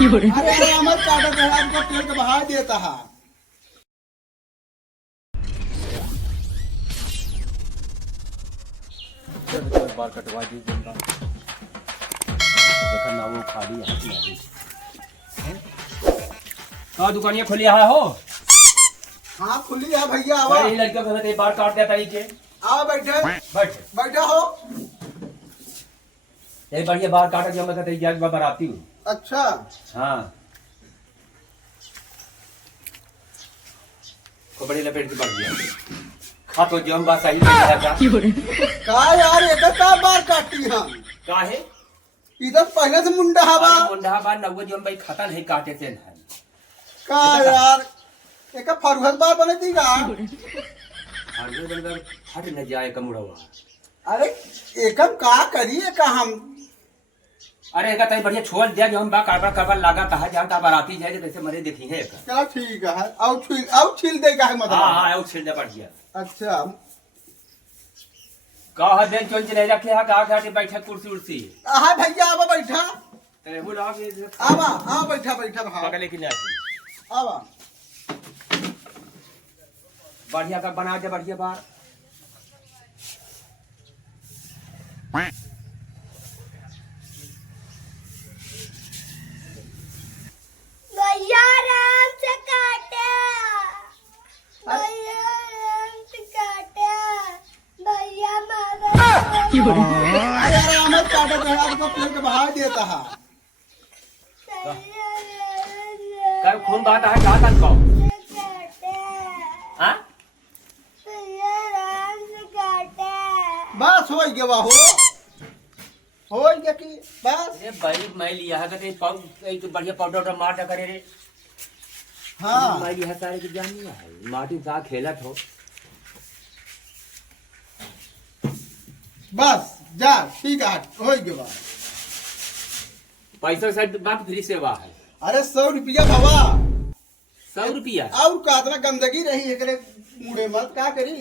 अरे मत काटो तो आपको पेड़ के बहा देता है। बाल कटवा दी जनता देखा ना वो खाली है। हाँ दुकानिया खुली है हो। हाँ खुली है भैया। ये लड़का कहते बाल काट देता है के। आओ बैठे बैठ बैठा हो। ये बढ़िया बाल काटा जो मैं कहते जाग बराती हूँ। अच्छा हाँ कपड़े लपेट के बढ़ गया। हाँ तो जो हम बात सही का यार एक का बाल काटी हम का है इधर पहले से मुंडा हवा मुंडा बाल नव जो हम भाई खाता नहीं काटे थे का यार एक फरुहत बाल बने दी का हट न जाए कमुड़वा। अरे एकम का करिए का हम। अरे एक तई बढ़िया छोड़ दिया जो हम बा काबा काबा लगा था जहां का बराती जाए कैसे मरे देखी है। चलो ठीक है आउ छील दे का है मतलब। हां हां आउ छील दे बढ़िया। अच्छा का दिन चोन चले रखे हा का खाटे बैठा कुर्सी उर्सी। हां भैया आवा बैठा तेरे बुला के आवा हां बैठा बैठा पकड़ लेके ले आवा बढ़िया का बना दे बढ़िया बार। भैया आराम से काटे भैया आराम से काटे भैया अरे मत काटो तो आपको पेड़ के बहा देता है। कर खून बात है जा तक को हां बस हो गया हो गया कि बस। ये भाई मैं लिया है कहते एक बढ़िया पाउडर मार करे रे। हाँ मैं लिया सारे की जानी है माटी का खेला थो। बस जा ठीक है हो गया। पैसा शायद बात फ्री सेवा है। अरे 100 रुपया भवा 100 रुपया और का इतना गंदगी रही है करे मुड़े मत का करी।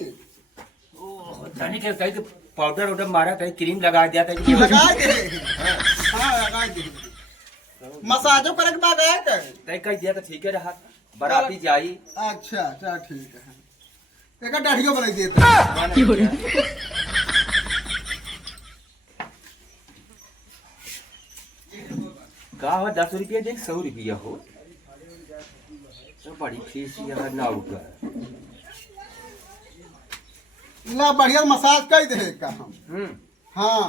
जानी के कहीं पाउडर वाउडर मारा कहीं क्रीम लगा दिया था लगा दे हाँ लगा दे मसाजो करे के बाद आया कर तय कह दिया तो ठीक है रहा बराती जाई। अच्छा अच्छा ठीक है एक दाढ़ियों बना देते का हो 10 रुपया दे 100 रुपया हो तो बड़ी फीस यहाँ ना उठा ना बढ़िया मसाज कर दे का हम। हाँ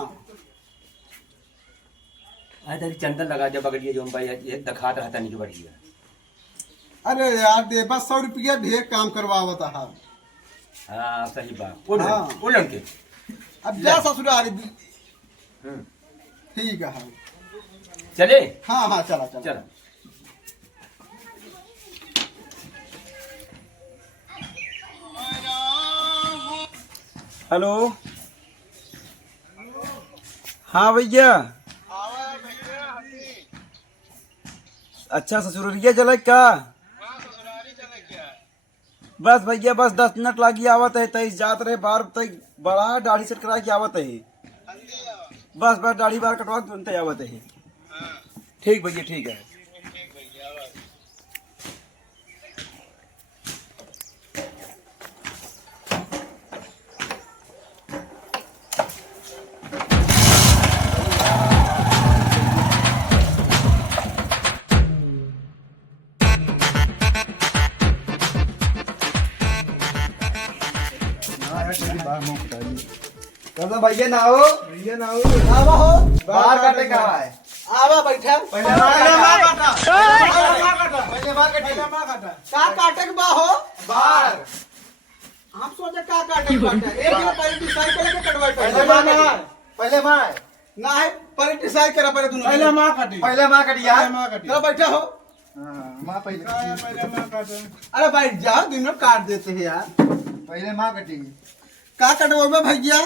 अरे चंदन लगा जब बगड़िए जो हम भाई ये दिखा रहा था नहीं बढ़िया। अरे यार दे बस 100 रुपया ढेर काम करवावता है। हाँ सही बात हाँ। उलन के अब जा ससुराल ठीक है चले। हाँ हाँ चला चला चलो हेलो हाँ भैया अच्छा ससुरिया चले क्या। बस भैया बस 10 मिनट लागी आवत है तई जात रहे बार तई बड़ा दाढ़ी सेट करा के आवत है। बस बस दाढ़ी बार कटवा के आवत है। ठीक भैया ठीक है। भैया ना हो आवा हो बाहर काटे का है आवा बैठा पहले मां काटा का काटे के बा हो बाहर हम सोचे का काटे के बाटे एक दिन पहले डिसाइड करके कटवाई पहले मां ना है पहले डिसाइड करा पहले दोनों पहले मां काटी यार चलो बैठा हो। मां पहले अरे बैठ जाओ दोनों काट देते हैं यार पहले माँ कटेगी का कटवाबे भैया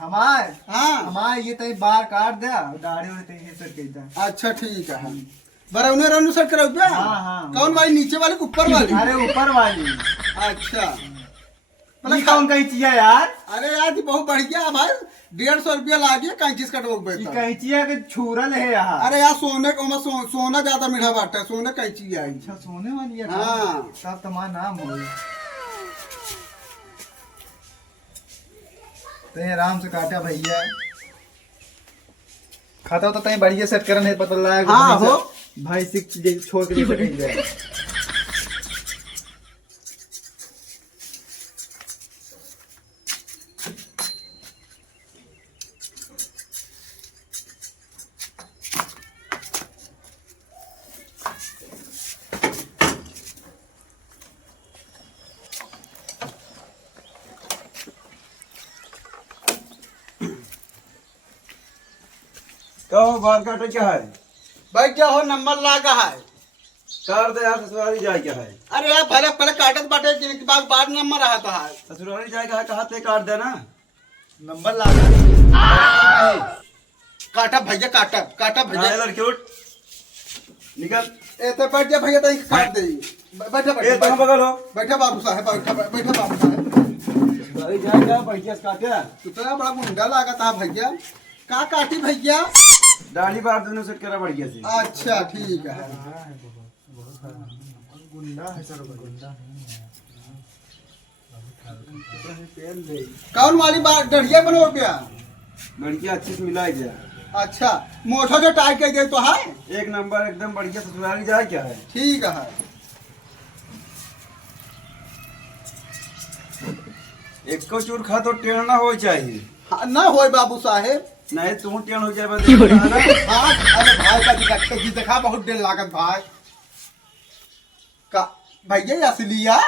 हमार हाँ हमार ये तई बाल काट दे दाढ़ी वाली तई ये सब कहता। अच्छा ठीक है बरौने रौने सेट कराओ क्या। हाँ, हाँ। कौन वाली नीचे वाली ऊपर वाली अरे ऊपर वाली अच्छा ये कौन कैंची है यार? अरे यार ये बहुत बढ़िया है भाई, 150 रुपया लागिए कैंची कटवा ये के। कैंची है कि छुरल है यहाँ? अरे यार सोने को सोना ज्यादा मीठा बाटा है, सोने कैंची आई। अच्छा सोने वाली है। हाँ। सब तुम्हारा नाम हो। तो आराम से काटा भैया, खाता हो तो तय बढ़िया सेट करन है, पता लगा। हाँ हो भाई सिक्स छोड़ के नहीं कहीं जाए। कहो बाल काटे क्या है? भाई क्या हो नंबर लागा है। कार दे यार, ससुराली जाए क्या है? अरे यार पहले पहले काटत बाटे के बाद नंबर रहा था। ससुराली जाए क्या है, कहा ते काट देना। नंबर लगा। काटा भैया काटा भैया। हाँ, लड़की उठ निकल। ए तो बैठ जा भैया, तो काट दे। बैठा ए तुम बगल हो। बैठा बाबू साहब, बैठा बाबू साहब। ससुराली जाए क्या भैया से काटे? कितना बड़ा गुंडा लगा था भैया। का काटी भैया? दाढ़ी बार दोनों सेट करा बढ़िया से। अच्छा ठीक है। गुंडा है सर, गुंडा कौन वाली बात डढ़िया बनो रुपया? बढ़िया अच्छे से मिला दिया। अच्छा मोठा जो टाइट कर दे तो है। एक नंबर एकदम बढ़िया। ससुराली जाए क्या है? ठीक है। एक को चूर खा तो टेढ़ ना हो चाहिए। हाँ, ना होए बाबू साहेब। नहीं तू टेढ़ हो जाए बस। हाँ अरे भाई का दिक्कत की देखा बहुत देर लागत भाई का भैया असलिया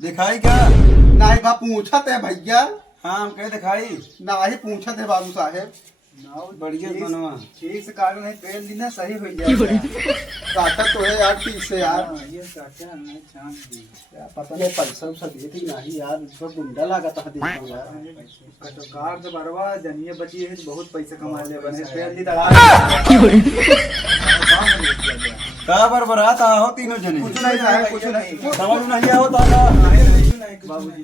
दिखाई क्या? नहीं बा पूछत है भैया। हाँ हम कहे दिखाई। नहीं पूछत है बाबू साहेब। बढ़िया बनवा। ठीक से काटना है, पेड़ लेना सही हो जाएगा। काटा तो है यार ठीक से यार। ये काटा नहीं चांद दी। यार पता नहीं पैसा उसा देती नहीं यार, उसका गुंडा लगा था देखो यार। कटोकार से बरवा जनिए बची है, बहुत पैसा कमा ले बने। पेड़ ली कहा पर बरात हो तीनों जने। कुछ नहीं था, कुछ नहीं। समझ नहीं आओ तो बाबूजी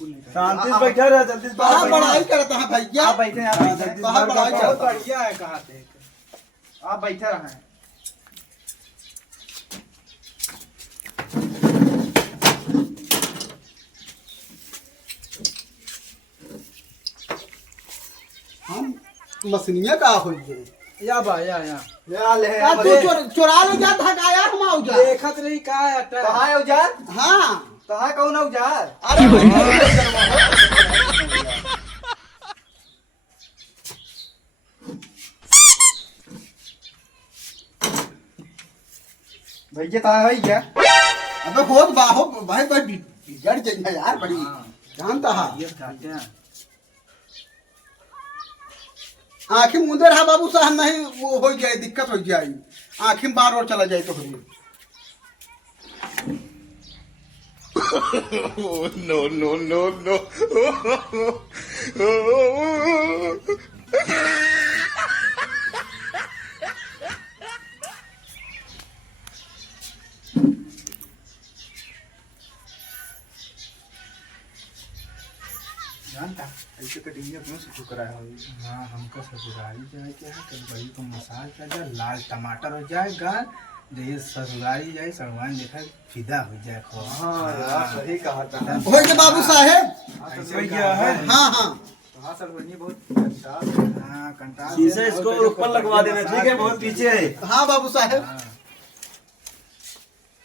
शांति से बैठा रहा, जल्दी से कहाँ बाहर बड़ाई करता है भैया? आप बैठे, आप बैठे। कहाँ बड़ाई बहुत करता है? बढ़िया है, कहा थे आप बैठे रहे। हम मसनिया का हो गए या बा या ले यार तू चुरा ले जा था यार हम आउ जा। देखत रही का अटा कहां है उजार? हाँ कहां कौन है उजार? अरे भैया कहां है क्या? अबे बहुत बाहो भाई भाई बिगड़ जाएगा यार बड़ी जानता है। ये काटे आँखें मुंदे रहा बाबू साहब, नहीं वो हो जाए दिक्कत हो जाए। आँखें बार और चला जाए तो हो जाए। no, no, no, no. जानता ऐसे कटिंग क्यों शुरू कराया हो? हाँ हमको ससुराली जाए क्या है, कल भाई को मसाज कर जाए, लाल टमाटर हो जाएगा, जैसे ससुराली जाए सड़वान देखा फिदा हो जाए। हाँ यार सही कहा था। हो गए बाबू साहेब। ऐसे क्या है? हाँ हाँ हाँ सर बनी बहुत कंटाल। हाँ कंटाल शीशे इसको ऊपर लगवा देना, ठीक है? बहुत पीछे है। हाँ बाबू साहेब।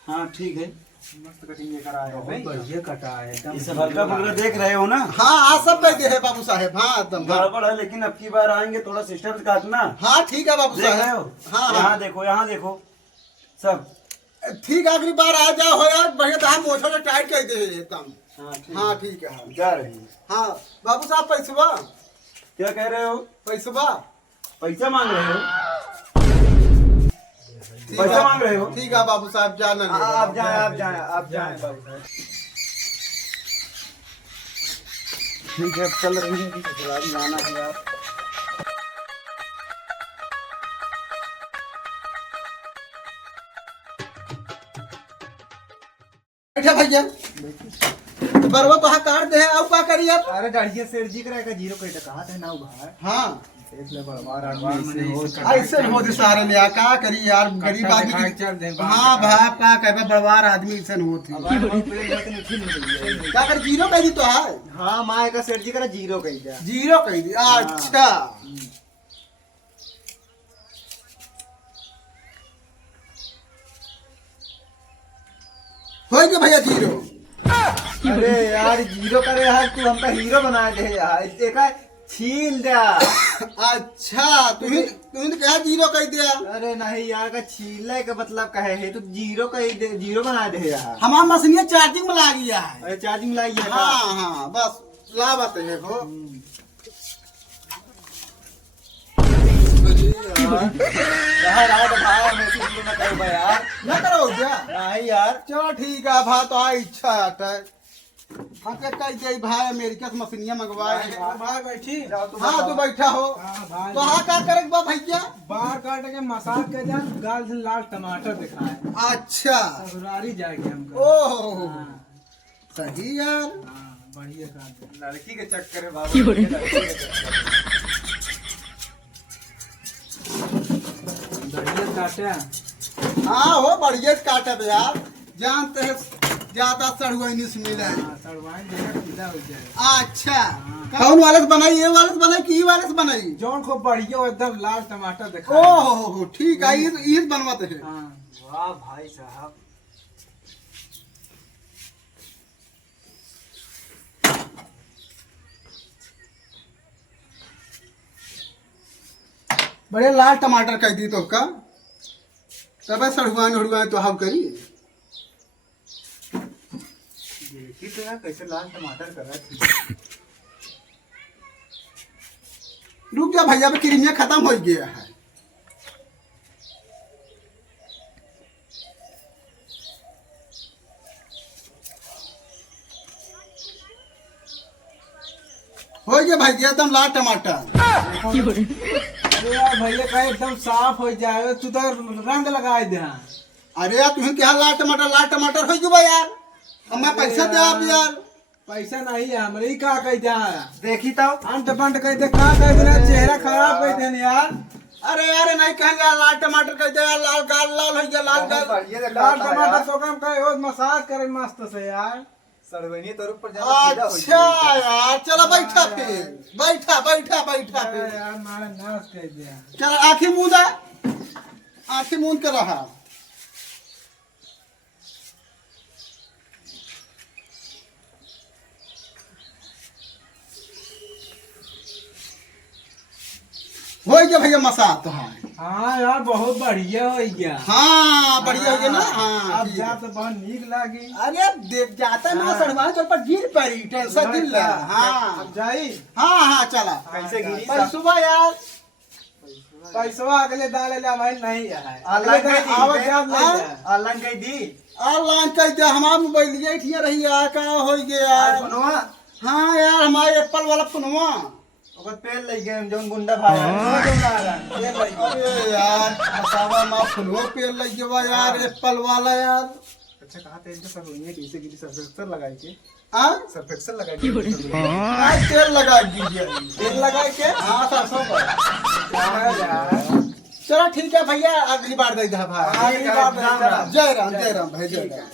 हाँ ठीक है। मस्त कटिंग लेकर आया है, बढ़िया कटा है एकदम। ये सब हल्का फुल्का देख रहे हो ना? हाँ हाँ सब बैठे है बाबू साहेब। हाँ एकदम हाँ। गड़बड़ है लेकिन अब की बार आएंगे थोड़ा सिस्टम से काटना। हाँ ठीक है बाबू देख रहे हो? साहेब। हाँ यहाँ हाँ देखो, यहाँ देखो सब। ठीक है, अगली बार आ जाओ हो यार बढ़िया। तो हम मोछो से टाइट कर दे एकदम। हाँ ठीक है। हाँ जा रही है। हाँ बाबू साहब पैसवा क्या कह रहे हो? पैसवा पैसा मांग रहे हो? पैसा मांग रहे हो? ठीक है बाबू साहब जाना। आप जाए आप जाए आप जाए बाबू साहब। ठीक है, चल रही है। ससुराली जाना है यार। बैठा भैया। तो बरवा तो काट दे अब का करी अब अरे डाढ़िया सेठ जी करेगा जीरो कहीं कहा थे ना भाई हाँ देख ले बड़वार आदमी ऐसे हो सारे ले यार का करी यार गरीब आदमी हाँ भाई का कहबे बड़वार आदमी ऐसे होती क्या कर जीरो कह दी तो है हाँ माँ का सेठ जी करा जीरो कही दिया जीरो कह दी अच्छा हो गया भैया जीरो अरे यार जीरो करे यार तू हमका हीरो बना दे यार देखा छील दिया अच्छा तुम्हें क्या जीरो कह दिया अरे नहीं यार का छीलने का मतलब का है तू जीरो कही दे जीरो बना दे यार हमारा मशीन चार्जिंग में ला गया है अरे चार्जिंग लाई है हाँ हाँ बस लावत है वो यार आज भाई मैं सीधे ना करूँ यार न करो क्या नहीं यार चलो ठीक है भा तो आई इच्छा आता है हाँ क्या कह दिया भाई अमेरिका से मशीनिया मंगवाए भाई बैठी हाँ तू बैठा हो भाई तो हाँ क्या करे बा भैया बाहर काट के मसाज के जान गाल से लाल टमाटर दिखाए अच्छा ससुरारी जाएगी हमको ओह सही यार बढ़िया काम लड़की के चक्कर में बढ़िया काटे हाँ हो बढ़िया काटे यार जानते हैं ज्यादा सड़ुआनी से मिला है सड़वाइन जगह पीला हो जाए अच्छा कौन वाले से बनाई ये वाले से बनाई कि वाले से बनाई जौन को बढ़िया एकदम लाल टमाटर दिखा ओह ठीक है ईद बनवाते हैं वाह भाई साहब बड़े लाल टमाटर कह दी तो का तब सड़ुआन उड़ुआन तो हम करी देखी तो यार कैसे लाल टमाटर कर रहा है रुक जा भैया पे क्रीमिया खत्म हो गया है हो गया भैया एकदम लाल टमाटर अरे यार भैया का एकदम साफ हो जाए तू तो रंग लगा दे अरे यार तुम्हें क्या लाल टमाटर हो गया यार अब मैं पैसा दे आप यार पैसा नहीं है हमारे ही का कह दिया देखी तो अंट बंट कह दे का कह देना चेहरा खराब कह देना यार अरे यार नहीं कहेंगे यार लाल टमाटर कह दे यार लाल गाल लाल हो गया लाल गाल लाल टमाटर तो कम कहे रोज मसाज करे मस्त से यार सड़वनी तो ऊपर जाना अच्छा यार चलो बैठा फिर बैठा फिर यार मारे नाश कह दिया चल आँखें मूंदा आँखें मूंद कर रहा हो गया भैया मसाज तो है हाँ यार बहुत बढ़िया हो गया हाँ बढ़िया हो गया ना हाँ अब ठीक जा है। तो बहुत नीक लागी अरे देख जाता ना हाँ। सड़वा चल पर गिर पड़ी टेंशन दिल ले हाँ अब जाई हाँ चला कैसे गिरी पर सुबह यार पैसवा अगले डाले ले भाई नहीं है ऑनलाइन कह दी। आवत जात नहीं हाँ? है ऑनलाइन कह दी ऑनलाइन कह दिया हमारा मोबाइल ये ठीक रही यार का हो गया यार हाँ यार हमारे एप्पल वाला फोनवा ओकर पेल लई गए जोन गुंडा भाई अरे यार मसावा मा फोनवा पे लग गया यार एप्पल वाला यार अच्छा कहा थे इनके सब होंगे कैसे गिरी सरफेक्सर लगाई के हाँ सरफेक्सर लगाई के हाँ, तेल लगा दीजिए तेल लगाई के हाँ सरसों पर यार चलो ठीक है भैया अगली बार दे दे भाई अगली बार दे दे। जय राम भाई जय राम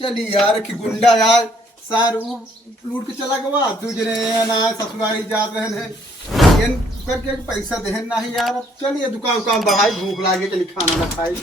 चलिए यार कि गुंडा यार सार लूट के चला गया दूसरे ना ससुराली जात रहे हैं करके पैसा देहन नहीं यार चलिए दुकान बढ़ाई भूख लागे चलिए खाना ना खाई